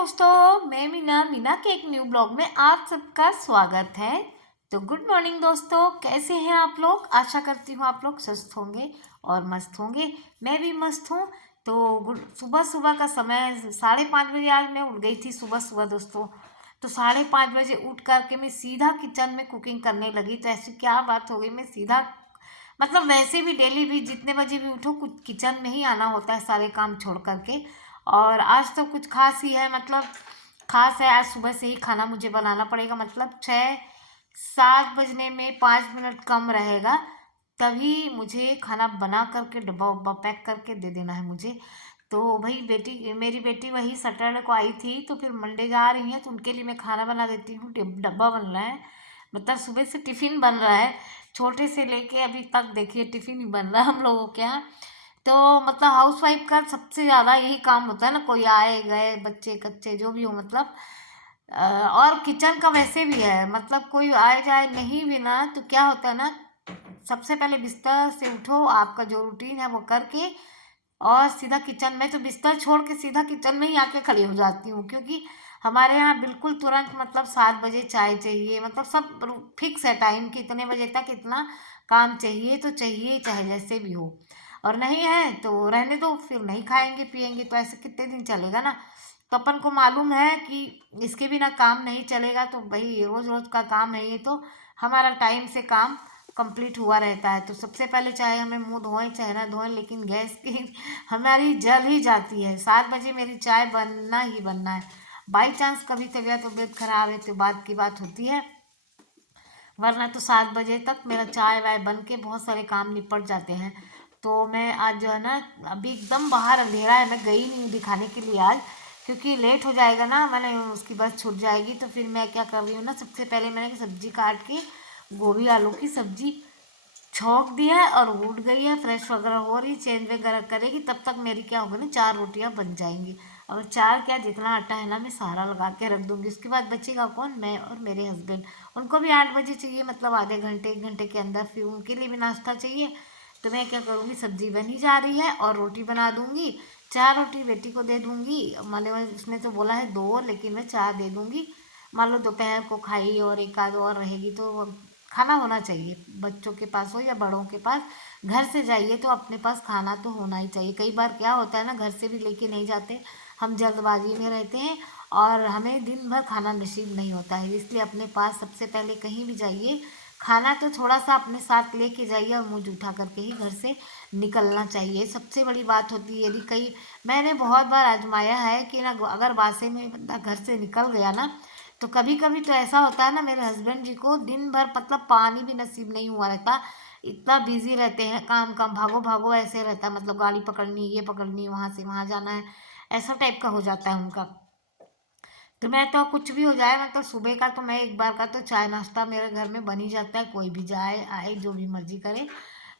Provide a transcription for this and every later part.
दोस्तों, मैं मीना के एक न्यू ब्लॉग में आप सबका स्वागत है। तो गुड मॉर्निंग दोस्तों, कैसे हैं आप लोग। आशा करती हूँ आप लोग स्वस्थ होंगे और मस्त होंगे। मैं भी मस्त हूँ। तो सुबह सुबह का समय 5:30 बजे आज मैं उठ गई थी सुबह सुबह दोस्तों। तो 5:30 बजे उठ करके मैं सीधा किचन में कुकिंग करने लगी। तो ऐसी क्या बात हो गई, मैं सीधा मतलब वैसे भी डेली भी जितने बजे भी उठो कुछ किचन में ही आना होता है सारे काम छोड़ करके। और आज तो कुछ खास ही है, मतलब खास है। आज सुबह से ही खाना मुझे बनाना पड़ेगा, मतलब 6-7 बजने में 5 मिनट कम रहेगा, तभी मुझे खाना बना करके डब्बा उब्बा पैक करके दे देना है मुझे। तो भाई मेरी बेटी वही सैटरडे को आई थी, तो फिर मंडे जा रही हैं, तो उनके लिए मैं खाना बना देती हूँ। डब्बा बन रहा है, मतलब सुबह से टिफ़िन बन रहा है। छोटे से लेके अभी तक देखिए टिफ़िन ही बन रहा है हम लोगों के यहाँ। तो मतलब हाउस वाइफ का सबसे ज़्यादा यही काम होता है ना, कोई आए गए बच्चे कच्चे जो भी हो, मतलब और किचन का वैसे भी है, मतलब कोई आए जाए नहीं भी ना तो क्या होता है ना, सबसे पहले बिस्तर से उठो, आपका जो रूटीन है वो करके और सीधा किचन में, तो बिस्तर छोड़ के सीधा किचन में ही आके खड़ी हो जाती हूँ। क्योंकि हमारे यहाँ बिल्कुल तुरंत मतलब 7 बजे चाय चाहिए, मतलब सब फिक्स है टाइम कि इतने बजे तक इतना काम चाहिए तो चाहिए, चाहे जैसे भी हो। और नहीं है तो रहने दो, फिर नहीं खाएंगे पिएंगे, तो ऐसे कितने दिन चलेगा ना। तो अपन को मालूम है कि इसके बिना काम नहीं चलेगा। तो भाई रोज रोज का काम है ये, तो हमारा टाइम से काम कंप्लीट हुआ रहता है। तो सबसे पहले चाहे हमें मुंह धोएं चाहे ना धोएं, लेकिन गैस की हमारी जल ही जाती है। 7 बजे मेरी चाय बनना ही बनना है। बाई चांस कभी तबीयत खराब है तो बात की बात होती है, वरना तो 7 बजे तक मेरा चाय वाय बन के बहुत सारे काम निपट जाते हैं। तो मैं आज जो है ना, अभी एकदम बाहर अंधेरा है, मैं गई नहीं हूँ दिखाने के लिए आज, क्योंकि लेट हो जाएगा ना, मैंने उसकी बस छूट जाएगी। तो फिर मैं क्या कर रही हूँ ना, सबसे पहले मैंने सब्जी काट के गोभी आलू की सब्जी छौंक दिया है और उठ गई है, फ्रेश वगैरह हो रही, चेंज वगैरह करेगी, तब तक मेरी क्या होगा ना 4 रोटियां बन जाएंगी। और चार क्या, जितना आटा है ना मैं सारा लगा के रख दूंगी। उसके बाद बचेगा कौन, मैं और मेरे हस्बैंड। उनको भी 8 बजे चाहिए, मतलब आधे घंटे 1 घंटे के अंदर, फिर उनके लिए भी नाश्ता चाहिए। तो मैं क्या करूँगी, सब्जी बनी जा रही है और रोटी बना दूंगी। 4 रोटी बेटी को दे दूंगी, मान लो उसने तो बोला है 2, लेकिन मैं 4 दे दूंगी। मान लो दोपहर को खाई और एक आध और रहेगी, तो खाना होना चाहिए, बच्चों के पास हो या बड़ों के पास। घर से जाइए तो अपने पास खाना तो होना ही चाहिए। कई बार क्या होता है ना, घर से भी लेके नहीं जाते, हम जल्दबाजी में रहते हैं और हमें दिन भर खाना नसीब नहीं होता है। इसलिए अपने पास सबसे पहले कहीं भी जाइए, खाना तो थोड़ा सा अपने साथ लेके जाइए और मुँह जूठा करके ही घर से निकलना चाहिए। सबसे बड़ी बात होती है, यदि कई मैंने बहुत बार आजमाया है कि ना, अगर बासे में बंदा घर से निकल गया ना, तो कभी कभी तो ऐसा होता है ना, मेरे हस्बैंड जी को दिन भर मतलब पानी भी नसीब नहीं हुआ रहता। इतना बिजी रहते हैं, काम काम भागो भागो ऐसे रहता है, मतलब गाड़ी पकड़नी, ये पकड़नी, वहाँ से वहाँ जाना है, ऐसा टाइप का हो जाता है उनका। तो मैं तो कुछ भी हो जाए, मतलब सुबह का तो मैं एक बार का तो चाय नाश्ता मेरे घर में बन ही जाता है। कोई भी जाए आए जो भी मर्जी करे,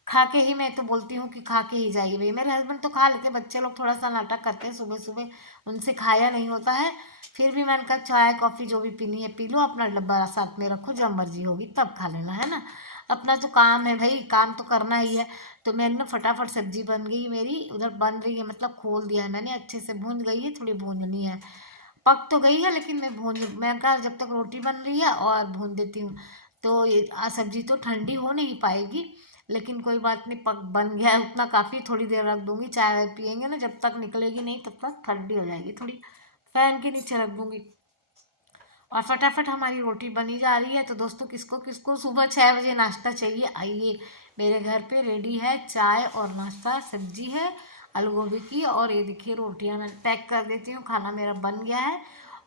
खा के ही, मैं तो बोलती हूँ कि खा के ही जाइए भाई। मेरे हस्बैंड तो खा लेते, बच्चे लोग थोड़ा सा नाटक करते हैं सुबह सुबह, उनसे खाया नहीं होता है। फिर भी मैंने कहा चाय कॉफ़ी जो भी पीनी है पी लो, अपना डब्बा साथ में रखो, जब मर्जी होगी तब खा लेना, है ना। अपना तो काम है भाई, काम तो करना ही है। तो मैंने ना फटाफट सब्जी बन गई मेरी, उधर बन रही है, मतलब खोल दिया है मैंने, अच्छे से भून गई है, थोड़ी भूननी है। पक तो गई है लेकिन मैं कहा जब तक रोटी बन रही है और भून देती हूँ। तो ये सब्जी तो ठंडी हो नहीं पाएगी, लेकिन कोई बात नहीं, पक बन गया है उतना काफ़ी। थोड़ी देर रख दूंगी, चाय वाय पियेंगे ना, जब तक निकलेगी नहीं तब तक ठंडी हो जाएगी थोड़ी, फैन के नीचे रख दूंगी। और फटाफट हमारी रोटी बनी जा रही है। तो दोस्तों, किसको किसको सुबह 6 बजे नाश्ता चाहिए, आइए मेरे घर पे रेडी है चाय और नाश्ता। सब्जी है आलू गोभी की, और ये देखिए रोटियां मैं पैक कर देती हूँ, खाना मेरा बन गया है।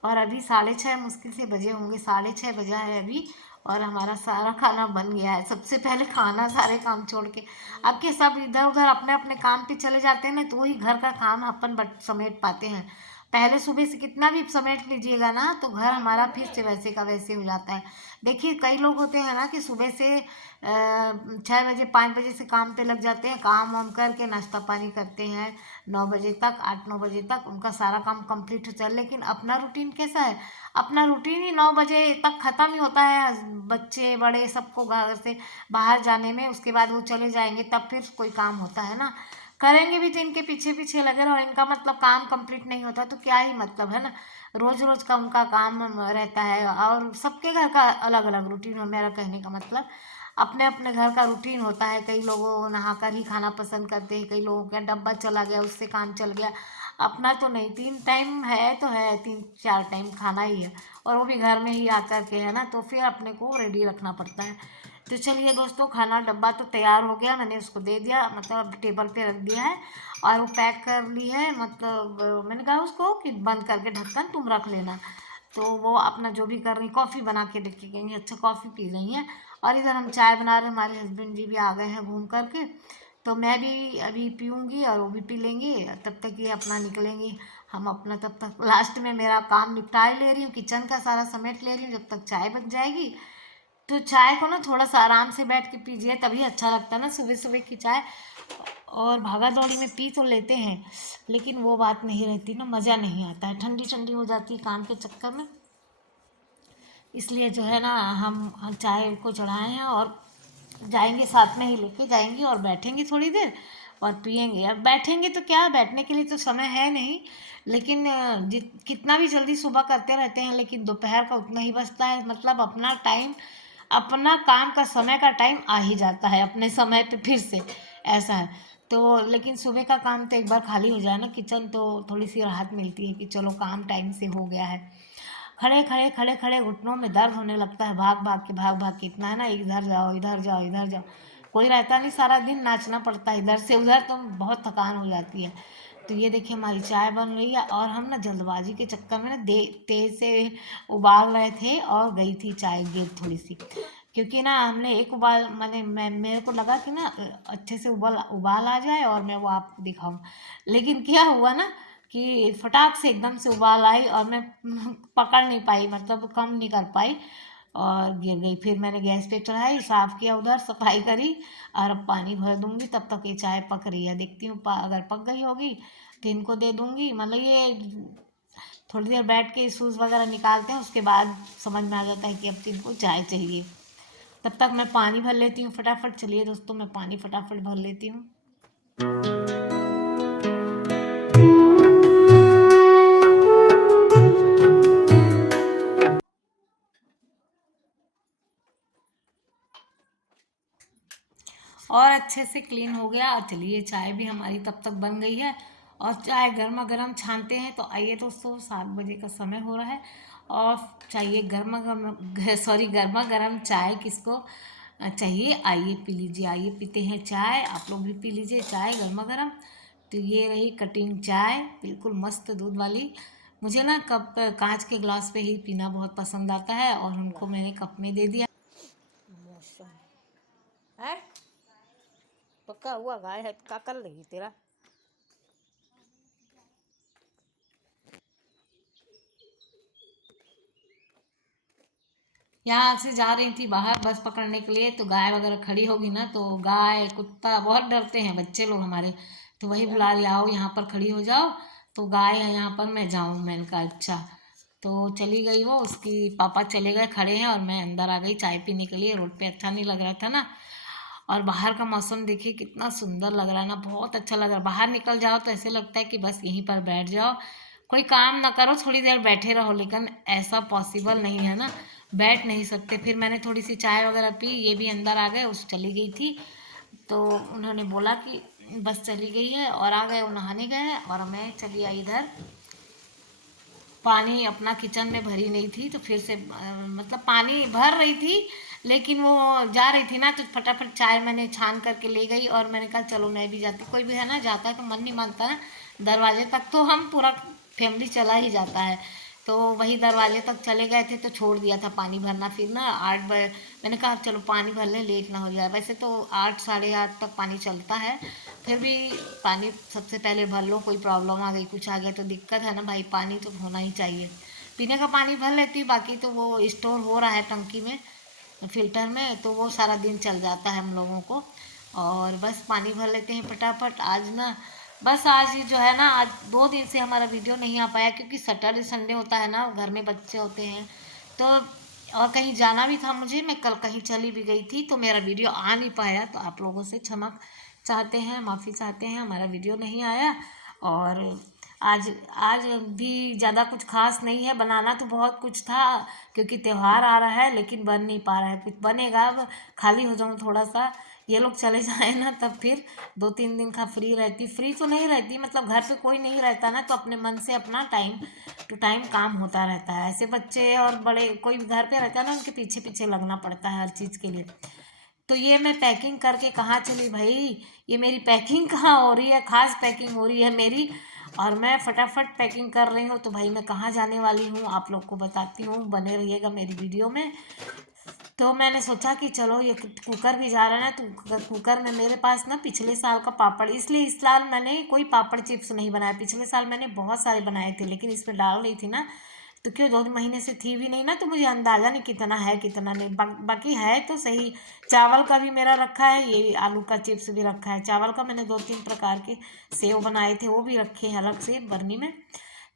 और अभी 6:30 मुश्किल से बजे होंगे, 6:30 बजा है अभी, और हमारा सारा खाना बन गया है। सबसे पहले खाना, सारे काम छोड़ के आपके सब इधर उधर अपने अपने काम पे चले जाते हैं ना, तो वही घर का काम अपन समेट पाते हैं। पहले सुबह से कितना भी समेट लीजिएगा ना, तो घर हमारा फिर से वैसे का वैसे हो जाता है। देखिए कई लोग होते हैं ना कि सुबह से 6 बजे 5 बजे से काम पे लग जाते हैं, काम वाम करके नाश्ता पानी करते हैं, 9 बजे तक 8-9 बजे तक उनका सारा काम कंप्लीट होता है। लेकिन अपना रूटीन कैसा है, अपना रूटीन ही 9 बजे तक ख़त्म ही होता है। बच्चे बड़े सबको घर से बाहर जाने में, उसके बाद वो चले जाएंगे, तब फिर कोई काम होता है ना। करेंगे भी तो इनके पीछे पीछे लगे रहो, इनका मतलब काम कंप्लीट नहीं होता तो क्या ही मतलब है ना। रोज रोज का उनका काम रहता है और सबके घर का अलग अलग रूटीन हो। मेरा कहने का मतलब अपने अपने घर का रूटीन होता है। कई लोगों नहा कर ही खाना पसंद करते हैं, कई लोगों का डब्बा चला गया उससे काम चल गया। अपना तो नहीं, 3 टाइम है तो है, 3-4 टाइम खाना ही है, और वो भी घर में ही आकर के है ना, तो फिर अपने को रेडी रखना पड़ता है। तो चलिए दोस्तों, खाना डब्बा तो तैयार हो गया, मैंने उसको दे दिया, मतलब टेबल पे रख दिया है और वो पैक कर ली है। मतलब मैंने कहा उसको कि बंद करके ढक्कन तुम रख लेना। तो वो अपना जो भी कर रही, कॉफ़ी बना के लेके गई, अच्छा कॉफ़ी पी रही हैं। और इधर हम चाय बना रहे हैं, हमारे हस्बैंड जी भी आ गए हैं घूम करके, तो मैं भी अभी पीऊँगी और वो भी पी लेंगे, तब तक ये अपना निकलेंगी। हम अपना तब तक लास्ट में मेरा काम निपटा ले रही हूँ, किचन का सारा समेट ले रही हूँ, जब तक चाय बन जाएगी। तो चाय को ना थोड़ा सा आराम से बैठ के पीजिए, तभी अच्छा लगता है ना सुबह सुबह की चाय। और भागा दौड़ी में पी तो लेते हैं, लेकिन वो बात नहीं रहती ना, मज़ा नहीं आता है, ठंडी ठंडी हो जाती है काम के चक्कर में। इसलिए जो है ना, हम चाय को चढ़ाए हैं और जाएंगे, साथ में ही लेके जाएंगे और बैठेंगे थोड़ी देर और पियेंगे। अब बैठेंगे तो क्या, बैठने के लिए तो समय है नहीं, लेकिन कितना भी जल्दी सुबह करते रहते हैं, लेकिन दोपहर का उतना ही बचता है। मतलब अपना टाइम, अपना काम का समय का टाइम आ ही जाता है अपने समय पे फिर से, ऐसा है। तो लेकिन सुबह का काम तो एक बार खाली हो जाए ना किचन, तो थोड़ी सी राहत मिलती है कि चलो काम टाइम से हो गया है। खड़े खड़े घुटनों में दर्द होने लगता है, भाग भाग के इतना है ना, इधर जाओ इधर जाओ इधर जाओ, कोई रहता नहीं, सारा दिन नाचना पड़ता है इधर से उधर, तो बहुत थकान हो जाती है। तो ये देखिए हमारी चाय बन रही है, और हम ना जल्दबाजी के चक्कर में ना तेज से उबाल रहे थे और गई थी चाय गिर थोड़ी सी, क्योंकि ना हमने एक उबाल, मेरे को लगा कि ना अच्छे से उबाल उबाल आ जाए और मैं वो आपको दिखाऊं। लेकिन क्या हुआ ना कि फटाक से एकदम से उबाल आई और मैं पकड़ नहीं पाई, मतलब कम नहीं कर पाई और गिर गई। फिर मैंने गैस पे चढ़ाई, साफ़ किया, उधर सफाई करी, और अब पानी भर दूंगी, तब तक ये चाय पक रही है। देखती हूँ अगर पक गई होगी तो इनको दे दूंगी। मतलब ये थोड़ी देर बैठ के सूज वगैरह निकालते हैं, उसके बाद समझ में आ जाता है कि अब तो इनको चाय चाहिए। तब तक मैं पानी भर लेती हूँ फटाफट। चलिए दोस्तों, मैं पानी फटाफट भर लेती हूँ। और अच्छे से क्लीन हो गया। चलिए चाय भी हमारी तब तक बन गई है, और चाय गर्मा गर्म छानते हैं। तो आइए दोस्तों, 7 बजे का समय हो रहा है और चाहिए गर्मा गर्म, सॉरी, गर्मा गर्म चाय किसको चाहिए, आइए पी लीजिए। आइए पीते हैं चाय, आप लोग भी पी लीजिए चाय गर्मा गर्म। तो ये रही कटिंग चाय, बिल्कुल मस्त दूध वाली। मुझे ना कप कांच के ग्लास पे ही पीना बहुत पसंद आता है, और उनको मैंने कप में दे दिया। मौसम है पक्का हुआ गाय है, क्या कर रही तेरा। यहाँ से जा रही थी बाहर बस पकड़ने के लिए, तो गाय वगैरह खड़ी होगी ना, तो गाय कुत्ता बहुत डरते हैं बच्चे लोग हमारे, तो वही बुला रही, आओ यहाँ पर खड़ी हो जाओ, तो गाय है यहाँ पर, मैं जाऊँ। मैंने कहा अच्छा। तो चली गई वो, उसकी पापा चले गए, खड़े हैं, और मैं अंदर आ गई चाय पीने के लिए। रोड पे अच्छा नहीं लग रहा था ना, और बाहर का मौसम देखिए कितना सुंदर लग रहा है ना, बहुत अच्छा लग रहा है। बाहर निकल जाओ तो ऐसे लगता है कि बस यहीं पर बैठ जाओ, कोई काम ना करो, थोड़ी देर बैठे रहो, लेकिन ऐसा पॉसिबल नहीं है ना, बैठ नहीं सकते। फिर मैंने थोड़ी सी चाय वगैरह पी, ये भी अंदर आ गए, उस चली गई थी, तो उन्होंने बोला कि बस चली गई है, और आ गए, वो नहाने गए हैं, और मैं चली आई इधर। पानी अपना किचन में भरी नहीं थी, तो फिर से मतलब पानी भर रही थी, लेकिन वो जा रही थी ना, तो फटाफट चाय मैंने छान करके ले गई, और मैंने कहा चलो मैं भी जाती, कोई भी है ना जाता है तो मन नहीं मानता ना, दरवाजे तक तो हम पूरा फैमिली चला ही जाता है। तो वही दरवाजे तक चले गए थे, तो छोड़ दिया था पानी भरना। फिर ना 8 बजे मैंने कहा चलो पानी भर लें, लेट ना हो जाए। वैसे तो 8 साढ़े 8 तक पानी चलता है, फिर भी पानी सबसे पहले भर लो, कोई प्रॉब्लम आ गई, कुछ आ गया तो दिक्कत है ना भाई, पानी तो होना ही चाहिए। पीने का पानी भर लेती हूँ, बाकी तो वो स्टोर हो रहा है टंकी में, फिल्टर में, तो वो सारा दिन चल जाता है हम लोगों को। और बस पानी भर लेते हैं फटाफट। आज ना बस आज ही जो है ना, आज 2 दिन से हमारा वीडियो नहीं आ पाया, क्योंकि सैटरडे संडे होता है ना, घर में बच्चे होते हैं, तो और कहीं जाना भी था मुझे, मैं कल कहीं चली भी गई थी, तो मेरा वीडियो आ नहीं पाया, तो आप लोगों से क्षमा चाहते हैं, माफ़ी चाहते हैं, हमारा वीडियो नहीं आया। और आज आज भी ज़्यादा कुछ खास नहीं है, बनाना तो बहुत कुछ था क्योंकि त्यौहार आ रहा है, लेकिन बन नहीं पा रहा है। कुछ बनेगा, अब खाली हो जाऊँ थोड़ा सा, ये लोग चले जाए ना, तब फिर 2-3 दिन का फ्री तो नहीं रहती, मतलब घर पे कोई नहीं रहता ना, तो अपने मन से अपना टाइम टू टाइम काम होता रहता है। ऐसे बच्चे और बड़े कोई घर पे रहता है ना, उनके पीछे पीछे लगना पड़ता है हर चीज़ के लिए। तो ये मैं पैकिंग करके कहाँ चली भाई, ये मेरी पैकिंग कहाँ हो रही है, खास पैकिंग हो रही है मेरी, और मैं फटाफट पैकिंग कर रही हूँ। तो भाई मैं कहाँ जाने वाली हूँ आप लोग को बताती हूँ, बने रहिएगा मेरी वीडियो में। तो मैंने सोचा कि चलो ये कुकर भी जा रहा है, तो कुकर में मेरे पास ना पिछले साल का पापड़, इसलिए इस साल मैंने कोई पापड़ चिप्स नहीं बनाया। पिछले साल मैंने बहुत सारे बनाए थे, लेकिन इसमें डाल रही थी ना, तो क्यों 2 महीने से थी भी नहीं ना, तो मुझे अंदाज़ा नहीं कितना है कितना नहीं। बाकी है तो सही। चावल का भी मेरा रखा है, ये आलू का चिप्स भी रखा है। चावल का मैंने 2-3 प्रकार के सेव बनाए थे, वो भी रखे हैं अलग से बर्नी में।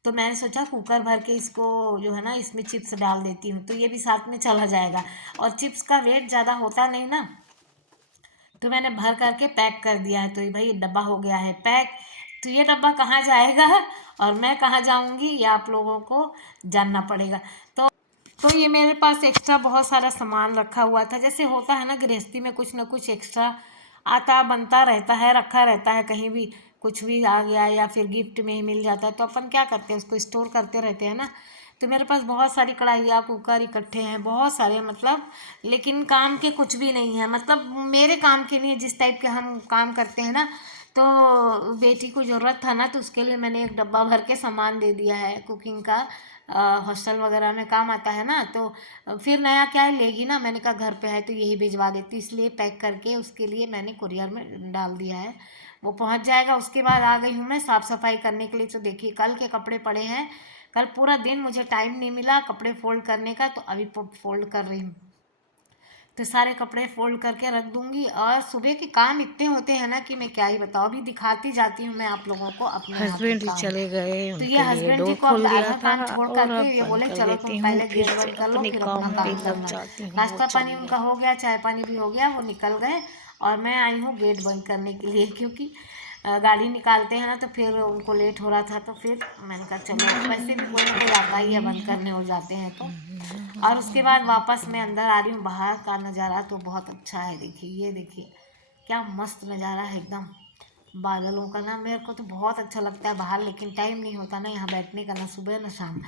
तो मैंने सोचा कुकर भर के इसको जो है ना, इसमें चिप्स डाल देती हूँ, तो ये भी साथ में चला जाएगा। और चिप्स का वेट ज़्यादा होता नहीं ना, तो मैंने भर करके पैक कर दिया है। तो ये भाई डब्बा हो गया है पैक। तो ये डब्बा कहाँ जाएगा और मैं कहाँ जाऊँगी, ये आप लोगों को जानना पड़ेगा। तो ये मेरे पास एक्स्ट्रा बहुत सारा सामान रखा हुआ था, जैसे होता है ना गृहस्थी में, कुछ ना कुछ एक्स्ट्रा आता बनता रहता है, रखा रहता है। कहीं भी कुछ भी आ गया या फिर गिफ्ट में ही मिल जाता है, तो अपन क्या करते हैं, उसको स्टोर करते रहते हैं ना। तो मेरे पास बहुत सारी कढ़ाइयाँ कुकर इकट्ठे हैं, बहुत सारे, मतलब लेकिन काम के कुछ भी नहीं है, मतलब मेरे काम के नहीं है। जिस टाइप के हम काम करते हैं ना, तो बेटी को ज़रूरत था ना, तो उसके लिए मैंने एक डब्बा भर के सामान दे दिया है कुकिंग का। हॉस्टल वगैरह में काम आता है ना, तो फिर नया क्या है लेगी ना, मैंने कहा घर पे है तो यही भिजवा देती, इसलिए पैक करके उसके लिए मैंने कुरियर में डाल दिया है। वो पहुंच जाएगा। उसके बाद आ गई हूँ मैं साफ़ सफाई करने के लिए। तो देखिए कल के कपड़े पड़े हैं, कल पूरा दिन मुझे टाइम नहीं मिला कपड़े फोल्ड करने का, तो अभी फोल्ड कर रही हूँ। तो सारे कपड़े फोल्ड करके रख दूंगी। और सुबह के काम इतने होते हैं ना कि मैं क्या ही बताऊँ, अभी दिखाती जाती हूँ मैं आप लोगों को अपने यहाँ के हस्बैंड ही काम। चले गए, तो ये उनके लिए हस्बैंड जी डोर को अब खोल दिया आधा था काम छोड़ और करके अब ये बंद बोले कर चलो तुम देती हूँ। पहले फिर गेट से बंद कर लो, अपने फिर अपना काम में काम लग करना। जाती हूँ। वो नाश्ता पानी चले उनका गए। हो गया, चाय पानी भी हो गया, वो निकल गए। और मैं आई हूँ गेट बंद करने के लिए, क्योंकि गाड़ी निकालते हैं ना, तो फिर उनको लेट हो रहा था। तो फिर मैंने कहा चलो, वैसे भी कोई ना कोई आता ही है बंद करने हो जाते हैं तो। और उसके बाद वापस मैं अंदर आ रही हूँ। बाहर का नज़ारा तो बहुत अच्छा है, देखिए ये देखिए क्या मस्त नज़ारा है एकदम बादलों का ना। मेरे को तो बहुत अच्छा लगता है बाहर, लेकिन टाइम नहीं होता ना यहाँ बैठने का, ना सुबह ना शाम।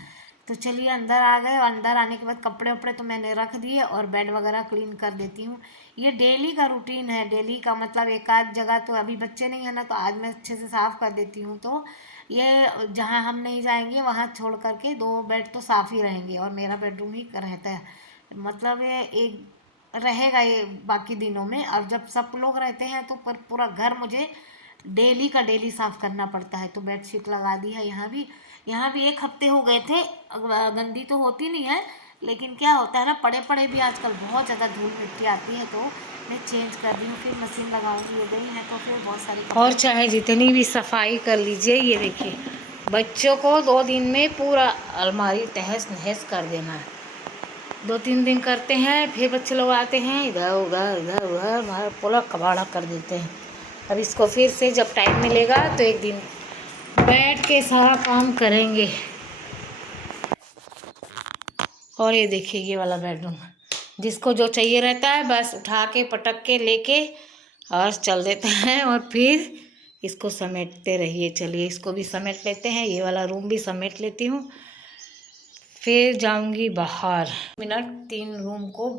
तो चलिए अंदर आ गए, और अंदर आने के बाद कपड़े वपड़े तो मैंने रख दिए और बेड वगैरह क्लीन कर देती हूँ। ये डेली का रूटीन है, डेली का मतलब एक आध जगह तो अभी बच्चे नहीं है ना, तो आज मैं अच्छे से साफ़ कर देती हूँ। तो ये जहाँ हम नहीं जाएंगे वहाँ छोड़ करके 2 बेड तो साफ़ ही रहेंगे, और मेरा बेडरूम ही रहता है, मतलब ये एक रहेगा ये बाकी दिनों में। और जब सब लोग रहते हैं तो पर पूरा घर मुझे डेली का डेली साफ़ करना पड़ता है। तो बेडशीट लगा दी है यहाँ भी 1 हफ्ते हो गए थे। गंदी तो होती नहीं है, लेकिन क्या होता है ना, पड़े पड़े भी आजकल बहुत ज़्यादा धूल मिट्टी आती है, तो मैं चेंज कर दी हूँ। फिर मशीन लगाऊंगी, ये गई है तो फिर बहुत सारे और कपड़े। चाहे जितनी भी सफाई कर लीजिए, ये देखिए बच्चों को 2 दिन में पूरा अलमारी तहस नहस कर देना है। 2-3 दिन करते हैं, फिर बच्चे लोग आते हैं, इधर उधर इधर उधर पूरा कबाड़ा कर देते हैं। अब इसको फिर से जब टाइम मिलेगा तो एक दिन बैठ के सारा काम करेंगे। और ये देखिए ये वाला बेडरूम, जिसको जो चाहिए रहता है बस उठा के पटक के लेके और चल देते हैं, और फिर इसको समेटते रहिए। चलिए इसको भी समेट लेते हैं, ये वाला रूम भी समेट लेती हूँ, फिर जाऊंगी बाहर। 3 रूम को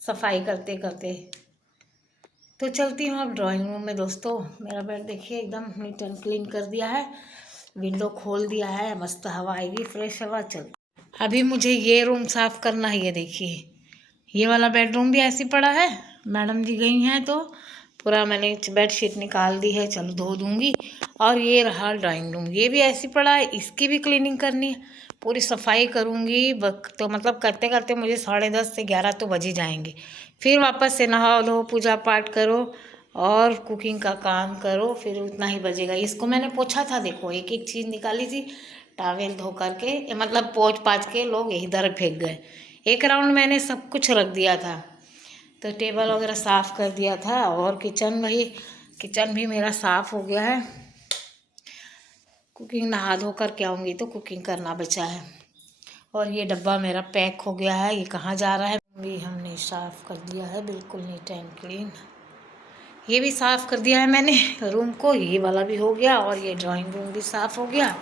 सफाई करते करते तो चलती हूँ अब ड्राइंग रूम में। दोस्तों मेरा बेड देखिए एकदम नीट एंड क्लीन कर दिया है, विंडो खोल दिया है, मस्त हवा आएगी, फ्रेश हवा। चल अभी मुझे ये रूम साफ़ करना है। ये देखिए ये वाला बेडरूम भी ऐसे पड़ा है, मैडम जी गई हैं तो पूरा मैंने बेडशीट निकाल दी है, चलो धो दूँगी। और ये रहा ड्राइंग रूम, ये भी ऐसे पड़ा है, इसकी भी क्लीनिंग करनी है, पूरी सफाई करूँगी। तो मतलब करते करते मुझे 10:30 से 11 तो बज ही जाएंगे। फिर वापस से नहाओ लो, पूजा पाठ करो और कुकिंग का काम करो, फिर उतना ही बजेगा। इसको मैंने पोछा था, देखो एक एक चीज़ निकाली थी, टावेल धो करके मतलब पोंछ पाछ के लोग इधर फेंक गए। एक राउंड मैंने सब कुछ रख दिया था, तो टेबल वगैरह साफ़ कर दिया था। और किचन वही किचन भी मेरा साफ़ हो गया है। कुकिंग नहा धो कर के आऊँगी तो कुकिंग करना बचा है। और ये डब्बा मेरा पैक हो गया है, ये कहाँ जा रहा है भी हमने साफ़ कर दिया है, बिल्कुल नीट एंड क्लीन। ये भी साफ़ कर दिया है मैंने रूम को, ये वाला भी हो गया और ये ड्राइंग रूम भी साफ़ हो गया।